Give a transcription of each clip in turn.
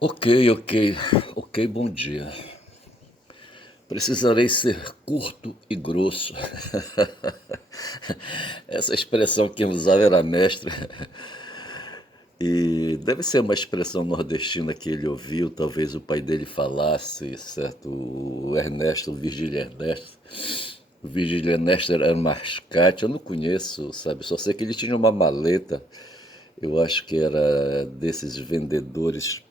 Ok, ok, ok, bom dia. Precisarei ser curto e grosso. Essa expressão que usava era mestre. E deve ser uma expressão nordestina que ele ouviu, talvez o pai dele falasse, certo? O Ernesto, o Virgílio Ernesto. O Virgílio Ernesto era mascate, eu não conheço, sabe? Só sei que ele tinha uma maleta, eu acho que era desses vendedores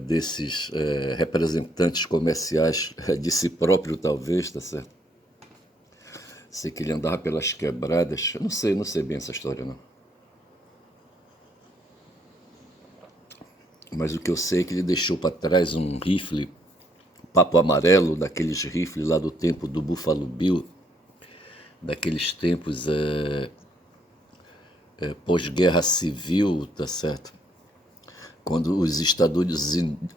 desses representantes comerciais de si próprio, talvez, tá certo? Sei que ele andava pelas quebradas. Eu não sei bem essa história, não. Mas o que eu sei é que ele deixou para trás um rifle, papo amarelo, daqueles rifles lá do tempo do Buffalo Bill, daqueles tempos pós-guerra civil, tá certo? Quando os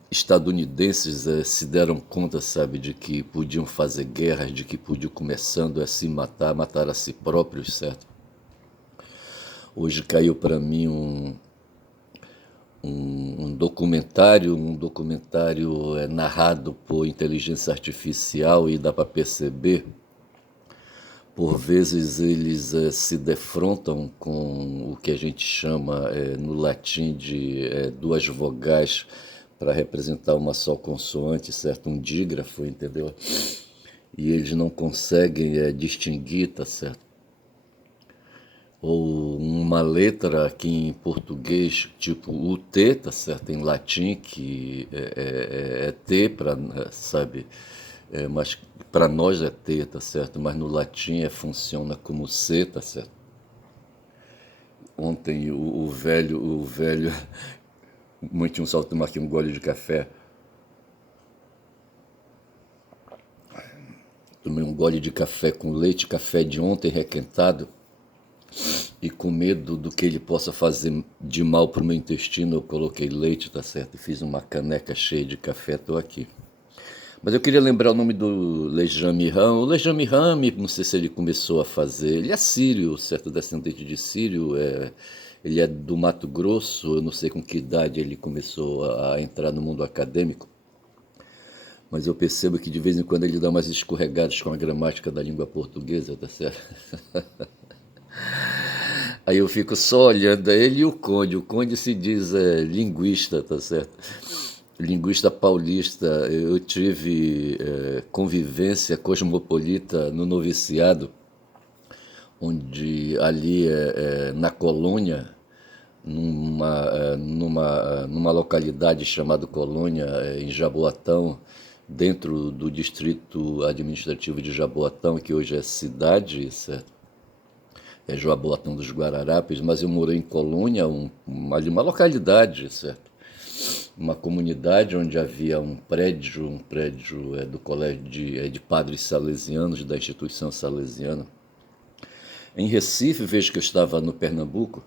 estadunidenses se deram conta, sabe, de que podiam fazer guerras, de que podiam começando a se matar, matar a si próprios, certo? Hoje caiu para mim um documentário narrado por inteligência artificial e dá para perceber, por vezes eles se defrontam com o que a gente chama no latim de duas vogais para representar uma só consoante, certo? Um dígrafo, entendeu? E eles não conseguem distinguir, tá certo? Ou uma letra aqui em português, tipo o T, tá certo? Em latim, que é T, para, sabe? Mas para nós é T, tá certo? Mas no latim funciona como C, tá certo? Ontem o velho, muito tinha um salto, tomar aqui um gole de café. Tomei um gole de café com leite, café de ontem requentado. E com medo do que ele possa fazer de mal para o meu intestino, eu coloquei leite, tá certo? E fiz uma caneca cheia de café, tô aqui. Mas eu queria lembrar o nome do Lejam Miram. O Lejam Miram, não sei se ele começou a fazer. Ele é sírio, certo? Descendente de sírio. Ele é do Mato Grosso. Eu não sei com que idade ele começou a entrar no mundo acadêmico. Mas eu percebo que de vez em quando ele dá umas escorregadas com a gramática da língua portuguesa, tá certo? Aí eu fico só olhando ele e o Conde. O Conde se diz linguista, tá certo? Linguista paulista. Eu tive convivência cosmopolita no noviciado, onde ali na colônia, numa localidade chamada Colônia, em Jaboatão, dentro do distrito administrativo de Jaboatão, que hoje é cidade, certo? É Jaboatão dos Guararapes, mas eu morei em Colônia, uma localidade, certo? Uma comunidade onde havia um prédio do colégio de padres salesianos, da instituição salesiana. Em Recife, vejo que eu estava no Pernambuco,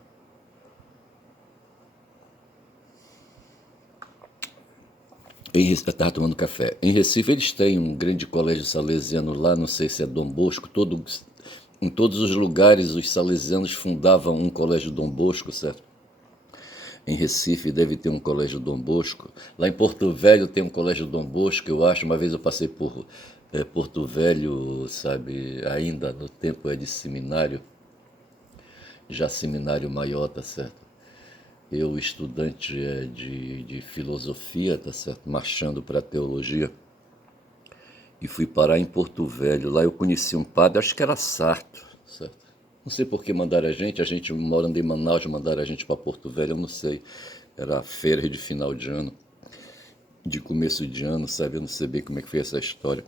eu estava tomando café. Em Recife, eles têm um grande colégio salesiano lá, não sei se é Dom Bosco, em todos os lugares os salesianos fundavam um colégio Dom Bosco, certo? Em Recife deve ter um colégio Dom Bosco. Lá em Porto Velho tem um colégio Dom Bosco, eu acho. Uma vez eu passei por Porto Velho, sabe, ainda no tempo de seminário, já seminário maior, tá certo? Eu, estudante de filosofia, tá certo, marchando para teologia, e fui parar em Porto Velho. Lá eu conheci um padre, acho que era Sarto, certo? Não sei por que mandaram a gente morando em Manaus, mandaram a gente para Porto Velho, eu não sei. Era a feira de final de ano, de começo de ano, sabe? Eu não sei bem como é que foi essa história.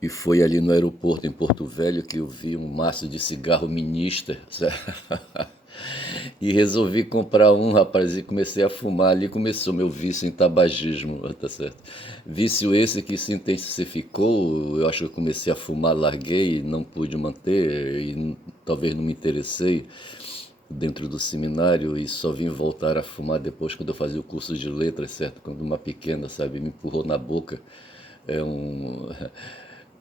E foi ali no aeroporto, em Porto Velho, que eu vi um maço de cigarro minister, sabe? E resolvi comprar um, rapaz, e comecei a fumar. Ali começou meu vício em tabagismo, tá certo? Vício esse que se intensificou, eu acho que eu comecei a fumar, larguei, não pude manter, e talvez não me interessei dentro do seminário e só vim voltar a fumar depois quando eu fazia o curso de letras, certo? Quando uma pequena, sabe, me empurrou na boca. É um.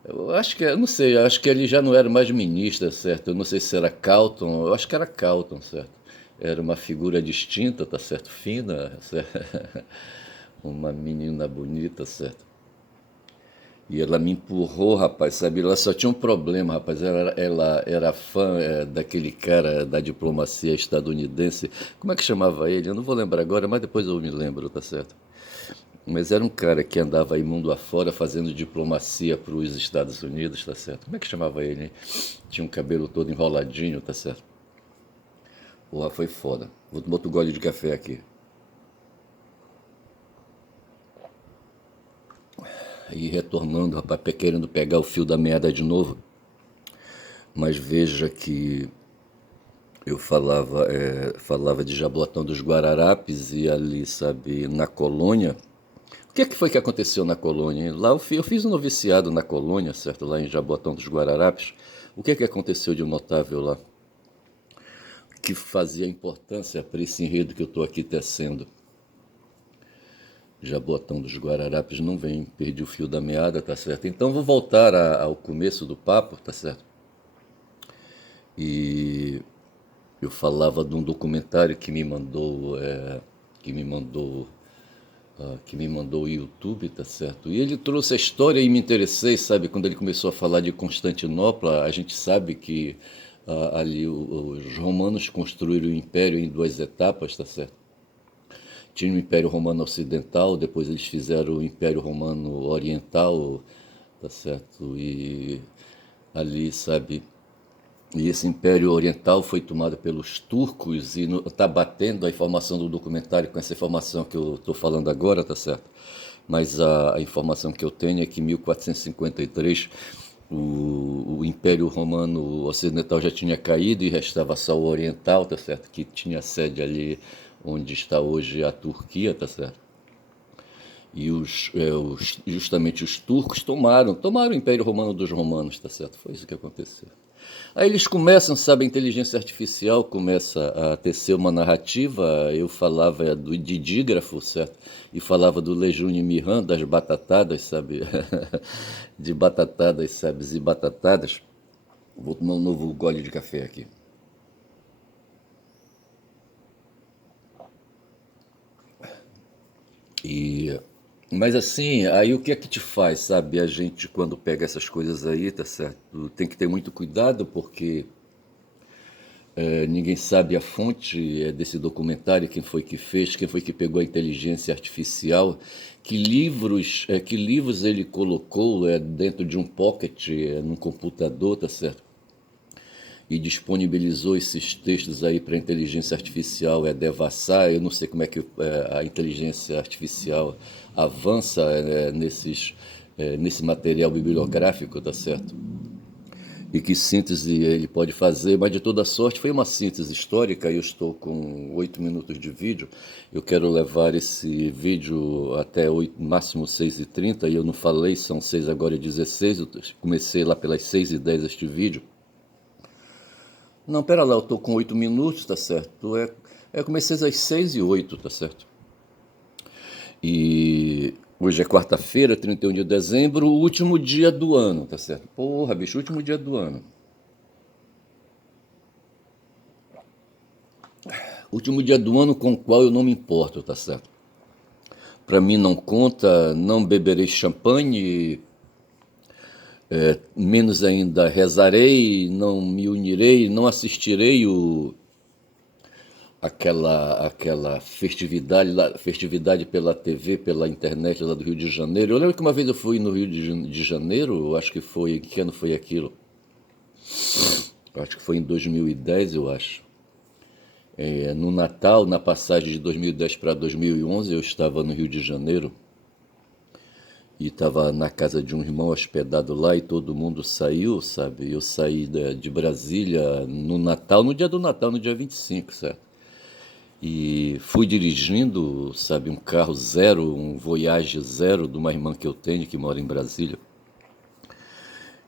Eu acho que, eu não sei, eu acho que ele já não era mais ministro, certo? Eu não sei se era Calton, eu acho que era Calton, certo? era uma figura distinta, tá certo? Fina, certo? Uma menina bonita, certo? E ela me empurrou, rapaz, sabe? Ela só tinha um problema, rapaz. Ela era fã daquele cara da diplomacia estadunidense. Como é que chamava ele? Eu não vou lembrar agora, mas depois eu me lembro, tá certo? Mas era um cara que andava aí mundo afora fazendo diplomacia para os Estados Unidos, tá certo? Como é que chamava ele, hein? Tinha um cabelo todo enroladinho, tá certo? Porra, foi foda. Vou tomar outro gole de café aqui. Aí retornando, rapaz, querendo pegar o fio da meada de novo. Mas veja que eu falava de Jaboatão dos Guararapes e ali, sabe, na colônia. O que é que foi que aconteceu na colônia? Lá eu fiz um noviciado na colônia, certo? Lá em Jaboatão dos Guararapes. O que é que aconteceu de notável lá? Que fazia importância para esse enredo que eu estou aqui tecendo. Jaboatão dos Guararapes não vem, perdi o fio da meada, tá certo? Então vou voltar ao começo do papo, tá certo? E eu falava de um documentário que me mandou que me mandou o YouTube, tá certo? E ele trouxe a história e me interessei, sabe? Quando ele começou a falar de Constantinopla, a gente sabe que ali os romanos construíram o império em duas etapas, tá certo? Tinha o Império Romano Ocidental, depois eles fizeram o Império Romano Oriental, tá certo? E ali, sabe? E esse Império Oriental foi tomado pelos turcos e está batendo a informação do documentário com essa informação que eu estou falando agora, tá certo? Mas a informação que eu tenho é que em 1453 o Império Romano Ocidental já tinha caído e restava só o Oriental, tá certo? Que tinha sede ali onde está hoje a Turquia, tá certo? E justamente os turcos tomaram o Império Romano dos romanos, tá certo? Foi isso que aconteceu. Aí eles começam, sabe, a inteligência artificial começa a tecer uma narrativa. Eu falava de dígrafo, certo? E falava do Lejune Miran, das batatadas, sabe? De batatadas, sabe? E batatadas. Vou tomar um novo gole de café aqui. E mas assim, aí o que é que te faz, sabe? A gente quando pega essas coisas aí, tá certo? Tem que ter muito cuidado porque ninguém sabe a fonte desse documentário, quem foi que fez, quem foi que pegou a inteligência artificial, que livros ele colocou dentro de um pocket, num computador, tá certo? E disponibilizou esses textos aí para a inteligência artificial devassar. Eu não sei como é que a inteligência artificial avança nesse material bibliográfico, tá certo? E que síntese ele pode fazer, mas de toda sorte foi uma síntese histórica. Eu estou com 8 minutos de vídeo, eu quero levar esse vídeo até 8, máximo 6h30, e eu não falei, são 6 agora e 16, eu comecei lá pelas 6h10 este vídeo. Não, pera lá, eu estou com 8 minutos, tá certo? Eu comecei às 6h08, tá certo? E hoje é quarta-feira, 31 de dezembro, o último dia do ano, tá certo? Porra, bicho, último dia do ano. Último dia do ano com o qual eu não me importo, tá certo? Para mim não conta, não beberei champanhe, menos ainda rezarei, não me unirei, não assistirei aquela festividade pela TV, pela internet lá do Rio de Janeiro. Eu lembro que uma vez eu fui no Rio de Janeiro, acho que foi, que ano foi aquilo? Acho que foi em 2010, eu acho. No Natal, na passagem de 2010 para 2011, eu estava no Rio de Janeiro e estava na casa de um irmão hospedado lá e todo mundo saiu, sabe? Eu saí de Brasília no Natal, no dia do Natal, no dia 25, certo? E fui dirigindo, sabe, um carro zero, um Voyage zero de uma irmã que eu tenho que mora em Brasília.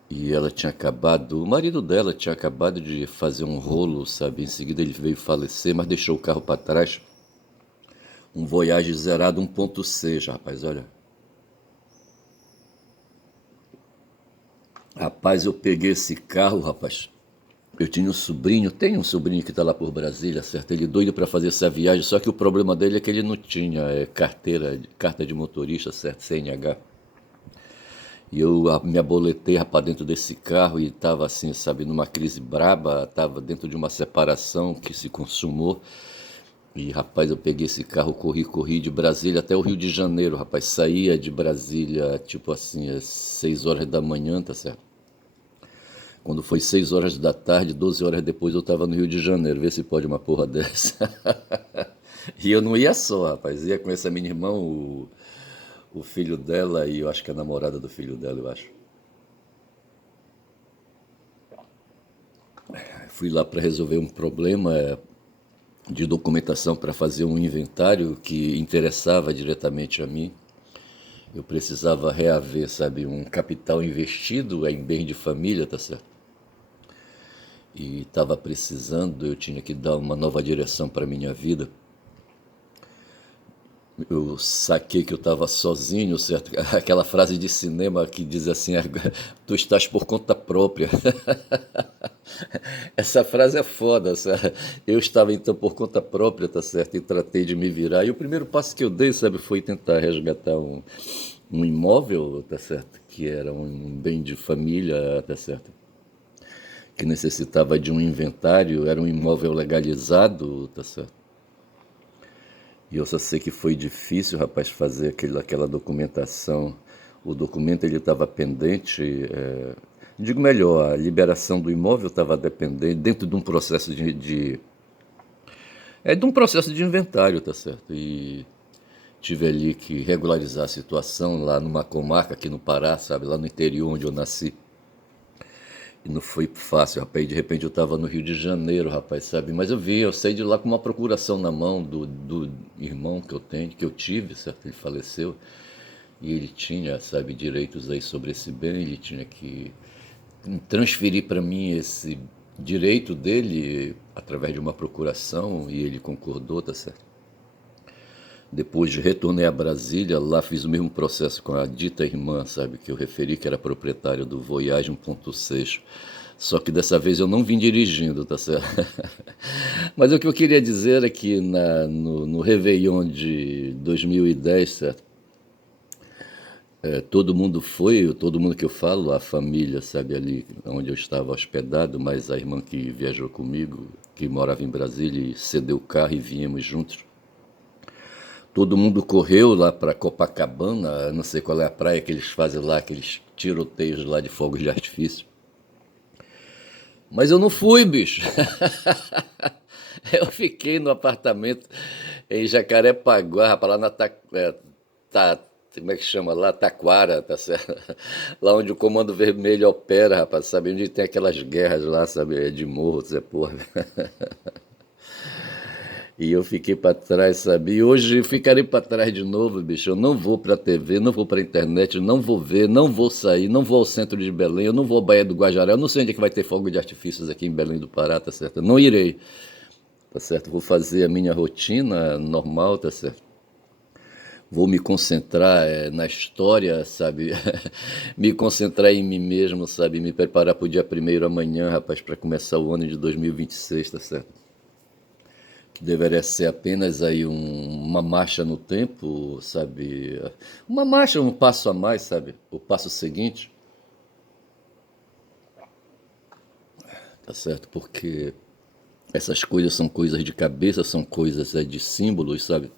E ela tinha acabado, o marido dela tinha acabado de fazer um rolo, sabe? Em seguida ele veio falecer, mas deixou o carro para trás. Um Voyage zerado 1.6, rapaz, olha. Rapaz, eu peguei esse carro, rapaz. Eu tinha um sobrinho, tem um sobrinho que está lá por Brasília, certo? Ele doido para fazer essa viagem, só que o problema dele é que ele não tinha carta de motorista, certo? CNH. E eu me aboletei, rapaz, dentro desse carro e estava assim, sabe, numa crise braba, estava dentro de uma separação que se consumou. E, rapaz, eu peguei esse carro, corri de Brasília até o Rio de Janeiro, rapaz. Saía de Brasília, tipo assim, às 6 horas da manhã, tá certo? Quando foi 6 horas da tarde, 12 horas depois eu estava no Rio de Janeiro. Vê se pode uma porra dessa. E eu não ia só, rapaz. Ia com essa minha irmã, o filho dela e eu acho que a namorada do filho dela, eu acho. Fui lá para resolver um problema de documentação para fazer um inventário que interessava diretamente a mim. Eu precisava reaver, sabe, um capital investido em bem de família, tá certo? E estava precisando, eu tinha que dar uma nova direção para minha vida. Eu saquei que eu estava sozinho, certo? Aquela frase de cinema que diz assim: tu estás por conta própria. Essa frase é foda, sabe? Eu estava então por conta própria, tá certo? E tratei de me virar. E o primeiro passo que eu dei, sabe, foi tentar resgatar um imóvel, tá certo? Que era um bem de família, tá certo? Que necessitava de um inventário, era um imóvel legalizado, tá certo? E eu só sei que foi difícil, rapaz, fazer aquela documentação. O documento ele estava pendente. Digo melhor, a liberação do imóvel estava dependente dentro de um processo de um processo de inventário, tá certo? E tive ali que regularizar a situação lá numa comarca aqui no Pará, sabe, lá no interior onde eu nasci. E não foi fácil, rapaz. E de repente eu estava no Rio de Janeiro, rapaz, sabe? Mas eu saí de lá com uma procuração na mão do irmão que eu tenho, que eu tive, certo? Ele faleceu. E ele tinha, sabe, direitos aí sobre esse bem, ele tinha que transferir para mim esse direito dele através de uma procuração e ele concordou, tá certo? Depois retornei a Brasília, lá fiz o mesmo processo com a dita irmã, sabe, que eu referi, que era proprietária do Voyage 1.6. Só que dessa vez eu não vim dirigindo, tá certo? Mas o que eu queria dizer é que no Réveillon de 2010, certo? Todo mundo foi, todo mundo que eu falo, a família, sabe, ali onde eu estava hospedado, mas a irmã que viajou comigo, que morava em Brasília, e cedeu o carro e viemos juntos. Todo mundo correu lá para Copacabana, não sei qual é a praia que eles fazem lá, aqueles tiroteios lá de fogos de artifício. Mas eu não fui, bicho. Eu fiquei no apartamento em Jacarepaguá, rapaz, lá como é que chama lá? Taquara, tá certo? Lá onde o Comando Vermelho opera, rapaz, sabe? Onde tem aquelas guerras lá, sabe? De morros, porra. E eu fiquei para trás, sabe? E hoje eu ficarei para trás de novo, bicho. Eu não vou para a TV, não vou para a internet, não vou ver, não vou sair, não vou ao centro de Belém, eu não vou à Baía do Guajaré. Eu não sei onde é que vai ter fogo de artifícios aqui em Belém do Pará, tá certo? Eu não irei, tá certo? Vou fazer a minha rotina normal, tá certo? Vou me concentrar na história, sabe? Me concentrar em mim mesmo, sabe? Me preparar para o dia primeiro amanhã, rapaz, para começar o ano de 2026, tá certo? Que deveria ser apenas aí uma marcha no tempo, sabe? Uma marcha, um passo a mais, sabe? O passo seguinte, tá certo? Porque essas coisas são coisas de cabeça, são coisas de símbolos, sabe?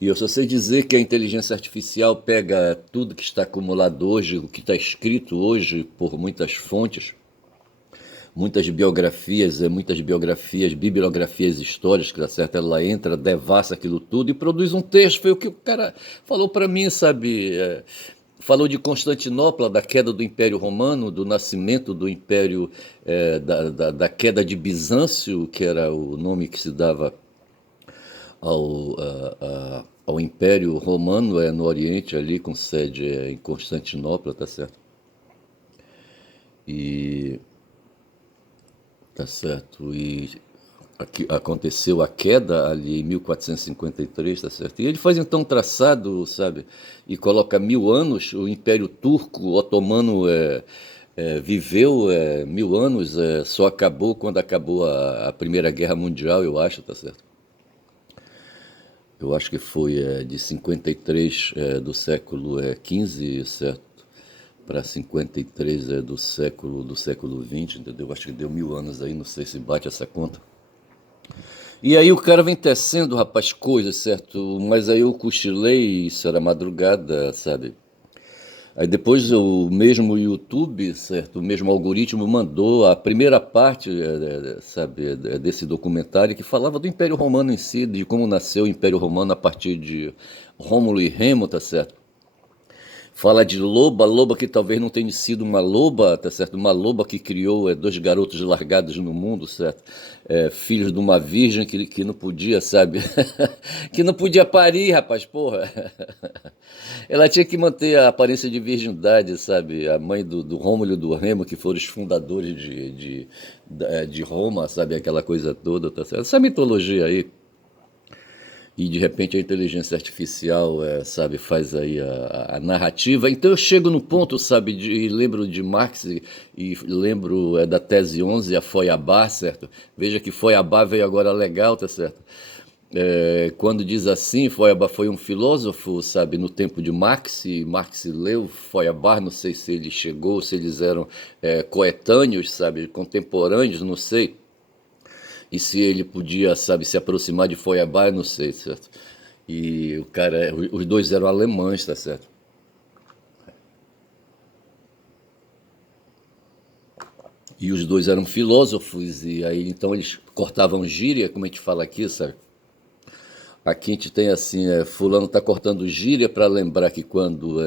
E eu só sei dizer que a inteligência artificial pega tudo que está acumulado hoje, o que está escrito hoje por muitas fontes, muitas biografias, bibliografias históricas, tá certo? Ela entra, devassa aquilo tudo e produz um texto. Foi o que o cara falou para mim, sabe? Falou de Constantinopla, da queda do Império Romano, do nascimento do Império, da queda de Bizâncio, que era o nome que se dava ao Império Romano, no Oriente, ali com sede em Constantinopla, tá certo? E tá certo. E aqui aconteceu a queda ali em 1453, tá certo? E ele faz então um traçado, sabe? E coloca 1000 anos, o Império Turco Otomano viveu 1000 anos, só acabou quando acabou a Primeira Guerra Mundial, eu acho, tá certo? Eu acho que foi de 53 do século XV, certo? Para 53 do século XX, entendeu? Acho que deu 1000 anos aí, não sei se bate essa conta. E aí o cara vem tecendo, rapaz, coisas, certo? Mas aí eu cochilei, isso era madrugada, sabe? Aí depois o mesmo YouTube, certo? O mesmo algoritmo mandou a primeira parte, sabe, desse documentário que falava do Império Romano em si, de como nasceu o Império Romano a partir de Rômulo e Remo, tá certo? Fala de loba, loba que talvez não tenha sido uma loba, tá certo? Uma loba que criou dois garotos largados no mundo, certo? Filhos de uma virgem que não podia, sabe? Que não podia parir, rapaz, porra. Ela tinha que manter a aparência de virgindade, sabe? A mãe do Rômulo e do Remo, que foram os fundadores de Roma, sabe? Aquela coisa toda, tá certo? Essa mitologia aí. E de repente a inteligência artificial, sabe, faz aí a narrativa. Então eu chego no ponto, sabe, e lembro de Marx e lembro da tese 11, a Feuerbach, certo? Veja que Feuerbach veio agora legal, tá certo? Quando diz assim, Feuerbach foi um filósofo, sabe, no tempo de Marx, e Marx leu Feuerbach, não sei se ele chegou, se eles eram coetâneos, sabe, contemporâneos, não sei. E se ele podia, sabe, se aproximar de Feuerbach, não sei, certo? E o cara, os dois eram alemães, tá certo? E os dois eram filósofos, e aí então eles cortavam gíria, como a gente fala aqui, sabe? Aqui a gente tem assim, fulano tá cortando gíria para lembrar que quando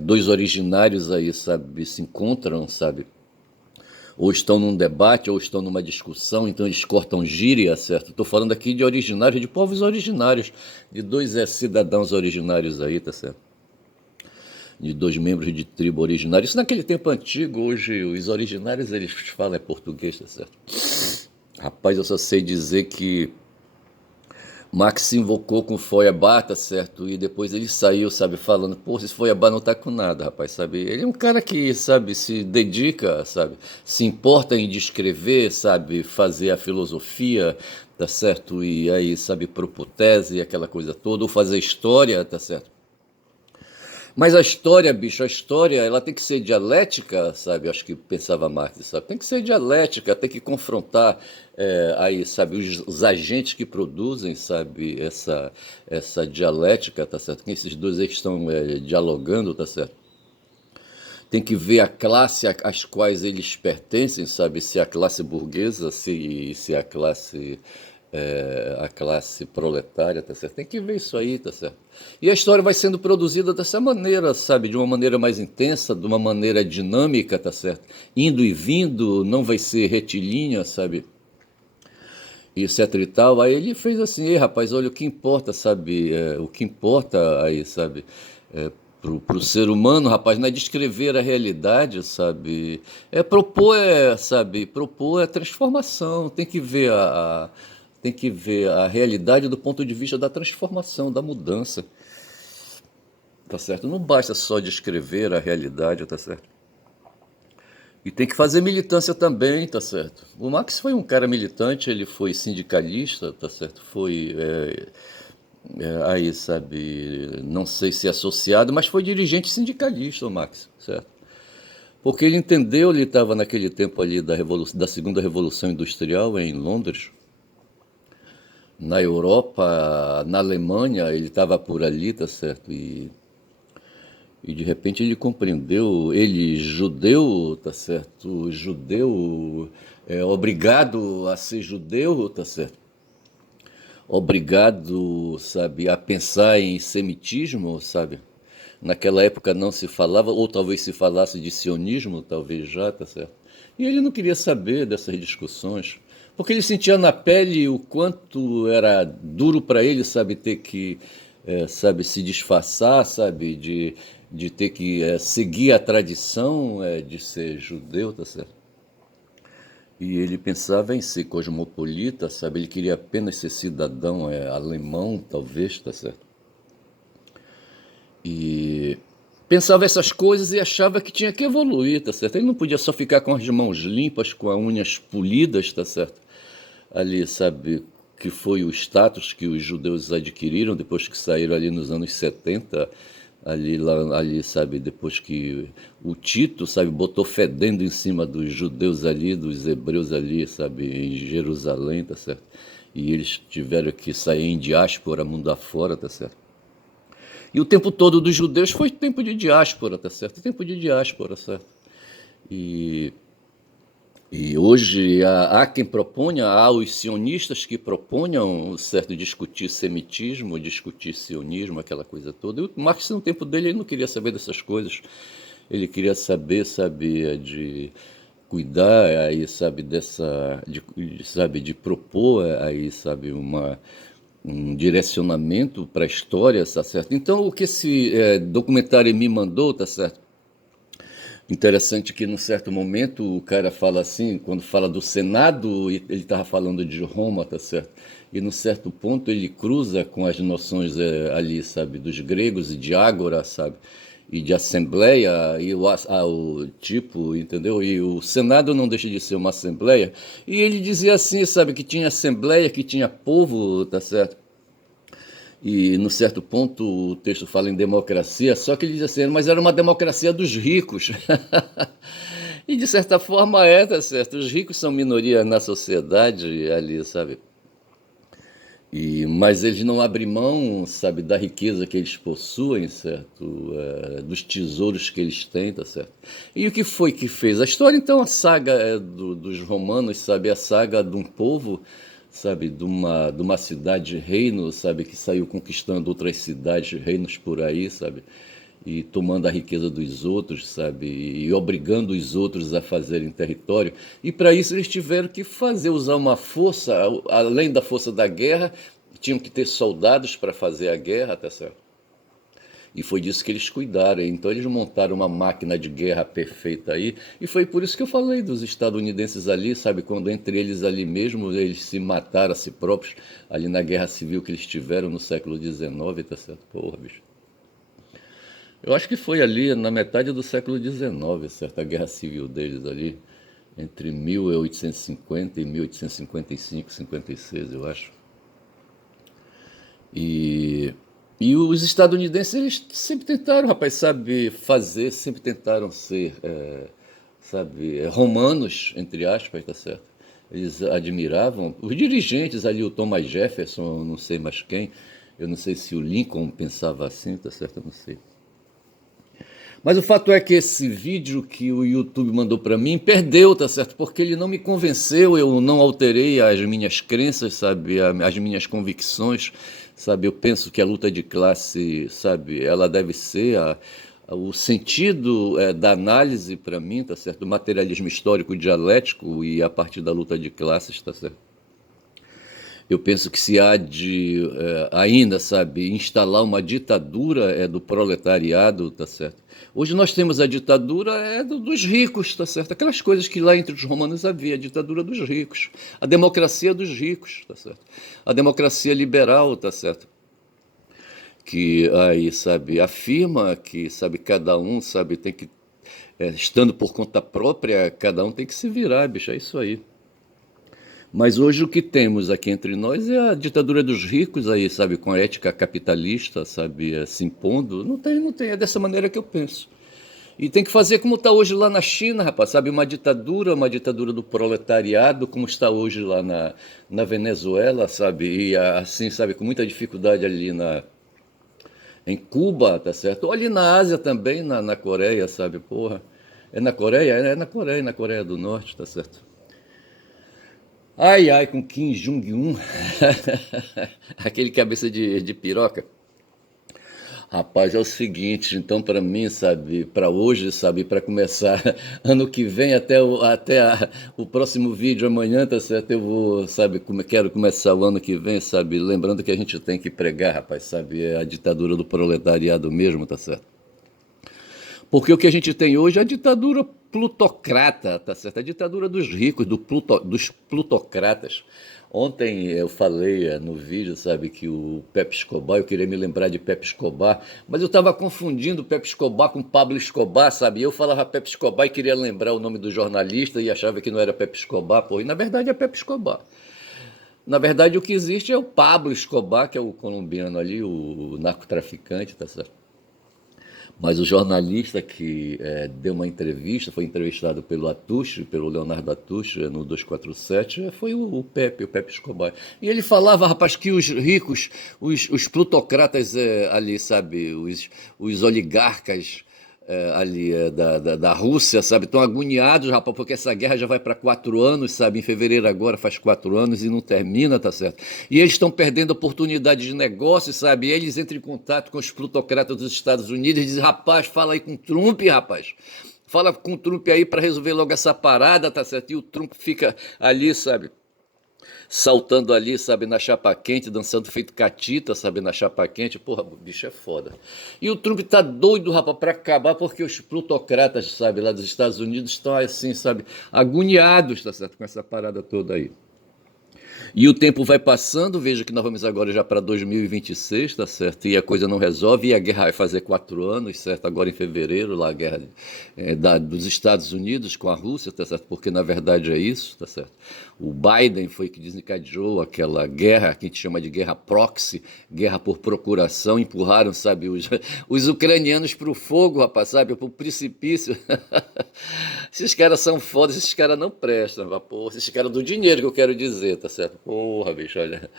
dois originários aí, sabe, se encontram, sabe? Ou estão num debate, ou estão numa discussão, então eles cortam gíria, certo? Estou falando aqui de originários, de povos originários, de dois cidadãos originários aí, tá certo? De dois membros de tribo originária. Isso naquele tempo antigo, hoje os originários eles falam português, tá certo? Rapaz, eu só sei dizer que Max se invocou com Feuerbach, tá certo? E depois ele saiu, sabe, falando, pô, esse Feuerbach não tá com nada, rapaz, sabe? Ele é um cara que, sabe, se dedica, sabe? Se importa em descrever, sabe? Fazer a filosofia, tá certo? E aí, sabe, propor tese, aquela coisa toda, ou fazer história, tá certo? Mas a história, bicho, a história, ela tem que ser dialética, sabe? Acho que pensava Marx, sabe? Tem que ser dialética, tem que confrontar aí, sabe, os agentes que produzem, sabe, essa dialética, tá certo? Que esses dois aí que estão dialogando, tá certo? Tem que ver a classe às quais eles pertencem, sabe? Se é a classe burguesa, se é a classe proletária, tá certo? Tem que ver isso aí, tá certo? E a história vai sendo produzida dessa maneira, sabe? De uma maneira mais intensa, de uma maneira dinâmica, tá certo? Indo e vindo, não vai ser retilínea, sabe? E etc e tal. Aí ele fez assim, ei, rapaz, olha, o que importa, sabe? O que importa aí, sabe? Pro ser humano, rapaz, não é descrever a realidade, sabe? Propor é transformação. Tem que ver a realidade do ponto de vista da transformação, da mudança, tá certo? Não basta só descrever a realidade, tá certo? E tem que fazer militância também, tá certo? O Marx foi um cara militante, ele foi sindicalista, tá certo? Foi aí, sabe, não sei se associado, mas foi dirigente sindicalista, o Marx, certo? Porque ele entendeu, ele estava naquele tempo ali da segunda revolução industrial em Londres, na Europa, na Alemanha, ele estava por ali, tá certo? E de repente ele compreendeu, ele judeu, tá certo? Judeu, obrigado a ser judeu, tá certo? Obrigado, sabe, a pensar em semitismo, sabe? Naquela época não se falava, ou talvez se falasse de sionismo, talvez já, tá certo? E ele não queria saber dessas discussões, porque ele sentia na pele o quanto era duro para ele, sabe, ter que, sabe, se disfarçar, sabe, de ter que seguir a tradição de ser judeu, tá certo? E ele pensava em ser cosmopolita, sabe? Ele queria apenas ser cidadão alemão, talvez, tá certo? E pensava essas coisas e achava que tinha que evoluir, tá certo? Ele não podia só ficar com as mãos limpas, com as unhas polidas, tá certo? Ali, sabe, que foi o status que os judeus adquiriram depois que saíram ali nos anos 70, ali, lá, ali, sabe, depois que o Tito, sabe, botou fedendo em cima dos judeus ali, dos hebreus ali, sabe, em Jerusalém, tá certo? E eles tiveram que sair em diáspora, mundo afora, tá certo? E o tempo todo dos judeus foi tempo de diáspora, tá certo? Tempo de diáspora, certo? E, e hoje há quem proponha, há os sionistas que proponham certo discutir semitismo, discutir sionismo, aquela coisa toda. E o Marx, no tempo dele, ele não queria saber dessas coisas. Ele queria saber, sabe, de cuidar aí, sabe, sabe, de propor aí, sabe, um direcionamento para a história, tá certo? Então, o que esse documentário me mandou, tá certo? Interessante que, num certo momento, o cara fala assim, quando fala do Senado, ele estava falando de Roma, tá certo? E, num certo ponto, ele cruza com as noções ali, sabe, dos gregos e de ágora, sabe? E de assembleia, e o tipo, entendeu? E o Senado não deixa de ser uma assembleia. E ele dizia assim, sabe, que tinha assembleia, que tinha povo, tá certo? E, no certo ponto, o texto fala em democracia, só que ele diz assim, mas era uma democracia dos ricos. E, de certa forma, tá certo? Os ricos são minoria na sociedade ali, sabe? Mas eles não abrem mão, sabe, da riqueza que eles possuem, certo? Dos tesouros que eles têm, tá certo? E o que foi que fez? A história, então, a saga dos romanos, sabe? A saga de um povo, sabe? De uma cidade-reino, sabe? Que saiu conquistando outras cidades, reinos por aí, sabe? E tomando a riqueza dos outros, sabe? E obrigando os outros a fazerem território. E para isso eles tiveram que usar uma força, além da força da guerra, tinham que ter soldados para fazer a guerra, tá certo? E foi disso que eles cuidaram. Então eles montaram uma máquina de guerra perfeita aí. E foi por isso que eu falei dos estadunidenses ali, sabe? Quando entre eles ali mesmo, eles se mataram a si próprios, ali na guerra civil que eles tiveram no século XIX, tá certo? Porra, bicho. Eu acho que foi ali na metade do século XIX, certo? A guerra civil deles ali, entre 1850 e 1855, 56, eu acho. E, e os estadunidenses, eles sempre tentaram, rapaz, sabe, fazer, sempre tentaram ser, sabe, romanos, entre aspas, tá certo? Eles admiravam os dirigentes ali, o Thomas Jefferson, não sei mais quem, eu não sei se o Lincoln pensava assim, tá certo? Eu não sei. Mas o fato é que esse vídeo que o YouTube mandou para mim perdeu, tá certo? Porque ele não me convenceu, eu não alterei as minhas crenças, sabe? As minhas convicções, sabe? Eu penso que a luta de classe, sabe? Ela deve ser o sentido da análise para mim, tá certo? Do materialismo histórico dialético e a partir da luta de classes, tá certo? Eu penso que se há de ainda, sabe, instalar uma ditadura do proletariado, tá certo? Hoje nós temos a ditadura dos ricos, tá certo? Aquelas coisas que lá entre os romanos havia, a ditadura dos ricos, a democracia dos ricos, tá certo? A democracia liberal, tá certo? Que aí, sabe, afirma que, sabe, cada um, sabe, tem que, estando por conta própria, cada um tem que se virar, bicho, é isso aí. Mas hoje o que temos aqui entre nós é a ditadura dos ricos aí, sabe, com a ética capitalista, sabe, se impondo. Não tem, é dessa maneira que eu penso. E tem que fazer como está hoje lá na China, rapaz, sabe, uma ditadura do proletariado, como está hoje lá na Venezuela, sabe, e assim, sabe, com muita dificuldade ali em Cuba, tá certo? Ou ali na Ásia também, na Coreia, sabe, porra. É na Coreia? É na Coreia do Norte, tá certo? Ai, ai, com Kim Jong-un, aquele cabeça de piroca. Rapaz, é o seguinte, então para mim, sabe, para hoje, sabe, para começar ano que vem até o próximo vídeo amanhã, tá certo? Eu vou, sabe, quero começar o ano que vem, sabe, lembrando que a gente tem que pregar, rapaz, sabe, é a ditadura do proletariado mesmo, tá certo? Porque o que a gente tem hoje é a ditadura plutocrata, tá certo? A ditadura dos ricos, dos plutocratas. Ontem eu falei no vídeo, sabe, que o Pepe Escobar, eu queria me lembrar de Pepe Escobar, mas eu estava confundindo Pepe Escobar com Pablo Escobar, sabe? Eu falava Pepe Escobar e queria lembrar o nome do jornalista e achava que não era Pepe Escobar, pô, e na verdade é Pepe Escobar. Na verdade, o que existe é o Pablo Escobar, que é o colombiano ali, o narcotraficante, tá certo? Mas o jornalista que deu uma entrevista, foi entrevistado pelo Atucho, pelo Leonardo Atucho, no 247, foi o Pepe Escobar. E ele falava, rapaz, que os ricos, os plutocratas ali, sabe, os oligarcas ali da Rússia, sabe, estão agoniados, rapaz, porque essa guerra já vai para 4 anos, sabe, em fevereiro agora faz 4 anos e não termina, tá certo? E eles estão perdendo oportunidade de negócio, sabe? E eles entram em contato com os plutocratas dos Estados Unidos e dizem, rapaz, fala aí com o Trump, rapaz. Fala com o Trump aí para resolver logo essa parada, tá certo? E o Trump fica ali, sabe? Saltando ali, sabe, na chapa quente, dançando feito catita, sabe, na chapa quente. Porra, o bicho é foda. E o Trump tá doido, rapaz, pra acabar, porque os plutocratas, sabe, lá dos Estados Unidos estão assim, sabe, agoniados, tá certo, com essa parada toda aí. E o tempo vai passando, veja que nós vamos agora já para 2026, tá certo? E a coisa não resolve, e a guerra vai fazer 4 anos, certo? Agora em fevereiro, lá a guerra dos Estados Unidos com a Rússia, tá certo? Porque na verdade é isso, tá certo? O Biden foi que desencadeou aquela guerra que a gente chama de guerra proxy, guerra por procuração, empurraram, sabe, os ucranianos para o fogo, rapaz, sabe, para o precipício. Esses caras são foda, esses caras não prestam, porra, esses caras do dinheiro que eu quero dizer, tá certo? Porra, bicho, olha.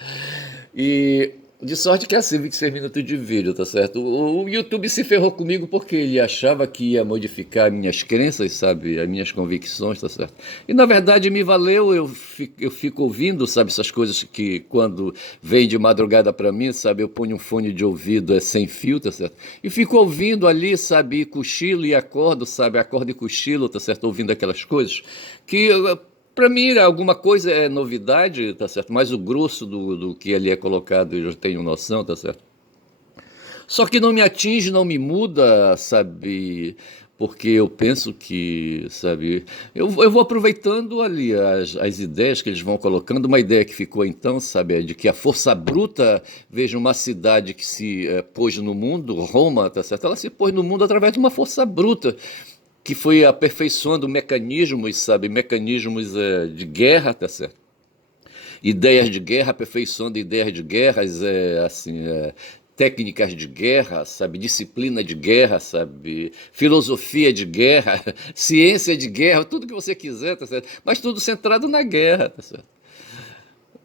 E de sorte que é assim, 26 minutos de vídeo, tá certo? O YouTube se ferrou comigo porque ele achava que ia modificar minhas crenças, sabe? As minhas convicções, tá certo? E na verdade me valeu, eu fico ouvindo, sabe? Essas coisas que quando vem de madrugada pra mim, sabe? Eu ponho um fone de ouvido sem fio, tá certo? E fico ouvindo ali, sabe? E cochilo e acordo, sabe? Acordo e cochilo, tá certo? Ouvindo aquelas coisas que para mim, alguma coisa é novidade, tá certo? Mas o grosso do que ali é colocado eu já tenho noção, tá certo? Só que não me atinge, não me muda, sabe? Porque eu penso que, sabe, eu vou aproveitando ali as ideias que eles vão colocando. Uma ideia que ficou então, sabe, é de que a força bruta, veja, uma cidade que se pôs no mundo, Roma, tá certo? Ela se pôs no mundo através de uma força bruta que foi aperfeiçoando mecanismos, sabe, mecanismos de guerra, tá certo? Ideias de guerra, aperfeiçoando ideias de guerras, técnicas de guerra, sabe, disciplina de guerra, sabe, filosofia de guerra, ciência de guerra, tudo que você quiser, tá certo? Mas tudo centrado na guerra, tá certo?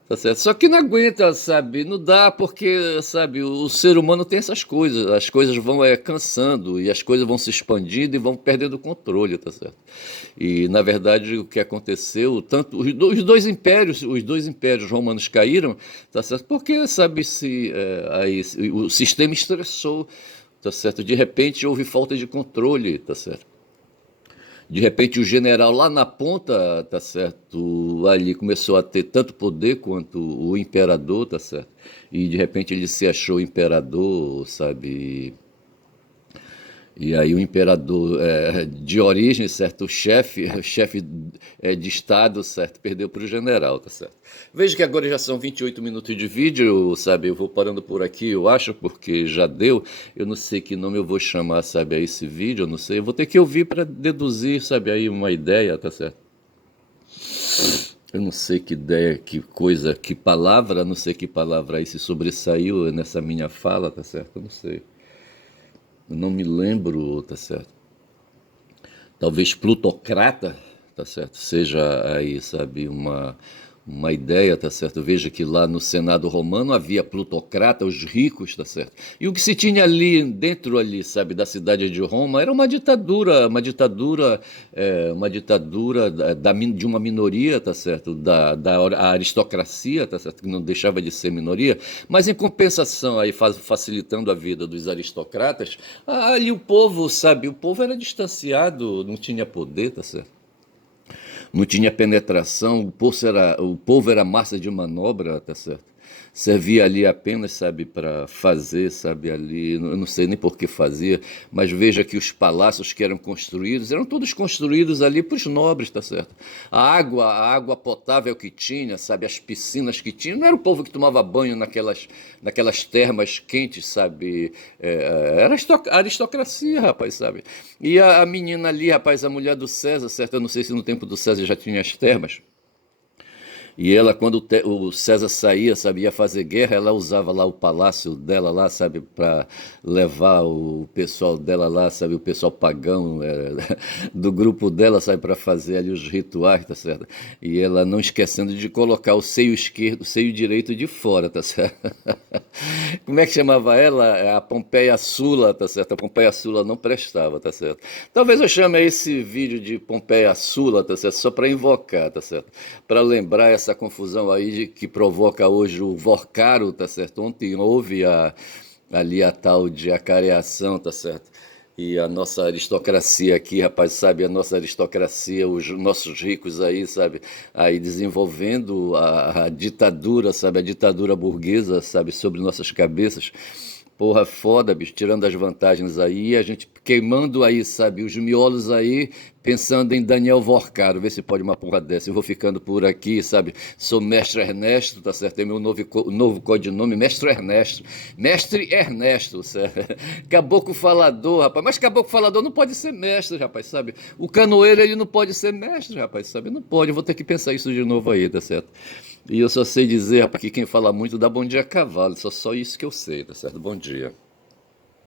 Tá certo? Só que não aguenta, sabe? Não dá porque, sabe, o ser humano tem essas coisas. As coisas vão cansando e as coisas vão se expandindo e vão perdendo o controle, tá certo? E, na verdade, o que aconteceu, tanto os dois impérios romanos caíram, tá certo? Porque, sabe, o sistema estressou, tá certo? De repente houve falta de controle, tá certo? De repente o general lá na ponta, tá certo, ali começou a ter tanto poder quanto o imperador, tá certo? E de repente ele se achou imperador, sabe? E aí o imperador de origem, certo, o chefe de estado, certo, perdeu para o general, tá certo? Veja que agora já são 28 minutos de vídeo, sabe? Eu vou parando por aqui, eu acho, porque já deu. Eu não sei que nome eu vou chamar, sabe, a esse vídeo, eu não sei. Eu vou ter que ouvir para deduzir, sabe, aí uma ideia, tá certo? Eu não sei que ideia, que coisa, que palavra, não sei que palavra aí se sobressaiu nessa minha fala, tá certo? Eu não sei. Eu não me lembro, tá certo? Talvez plutocrata, tá certo? Seja aí, sabe, uma ideia, tá certo? Veja que lá no Senado romano havia plutocrata, os ricos, tá certo? E o que se tinha ali, dentro ali, sabe, da cidade de Roma, era uma ditadura de uma minoria, tá certo? Da aristocracia, tá certo? Que não deixava de ser minoria, mas em compensação, aí facilitando a vida dos aristocratas, ali o povo, sabe, o povo era distanciado, não tinha poder, tá certo? Não tinha penetração, o povo era massa de manobra, tá certo? Servia ali apenas, sabe, para fazer, sabe, ali, eu não sei nem por que fazia, mas veja que os palácios que eram todos construídos ali para os nobres, tá certo? A água potável que tinha, sabe, as piscinas que tinha, não era o povo que tomava banho naquelas termas quentes, sabe? Era aristocracia, rapaz, sabe? E a menina ali, rapaz, a mulher do César, certo? Eu não sei se no tempo do César já tinha as termas. E ela, quando o César saía, sabe, ia fazer guerra, ela usava lá o palácio dela lá, sabe, para levar o pessoal dela lá, sabe, o pessoal pagão do grupo dela, sabe, para fazer ali os rituais, tá certo? E ela não esquecendo de colocar o seio esquerdo, o seio direito de fora, tá certo? Como é que chamava ela? A Pompeia Sula, tá certo? A Pompeia Sula não prestava, tá certo? Talvez eu chame esse vídeo de Pompeia Sula, tá certo? Só para invocar, tá certo? Para lembrar essa confusão aí que provoca hoje o Vorcaro, tá certo? Ontem houve ali a tal de acareação, tá certo? E a nossa aristocracia aqui, rapaz, sabe, a nossa aristocracia, os nossos ricos aí, sabe, aí desenvolvendo a ditadura, sabe, a ditadura burguesa, sabe, sobre nossas cabeças. Porra, foda, bicho, tirando as vantagens aí, a gente queimando aí, sabe, os miolos aí, pensando em Daniel Vorcaro, ver se pode uma porra dessa. Eu vou ficando por aqui, sabe, sou Mestre Ernesto, tá certo, é meu novo codinome, Mestre Ernesto. Mestre Ernesto, certo? Caboclo falador, rapaz, mas caboclo falador não pode ser mestre, rapaz, sabe? O canoeiro, ele não pode ser mestre, rapaz, sabe? Não pode, eu vou ter que pensar isso de novo aí, tá certo? E eu só sei dizer, rapaz, que quem fala muito dá bom dia a cavalo, só isso que eu sei, tá certo? Bom dia.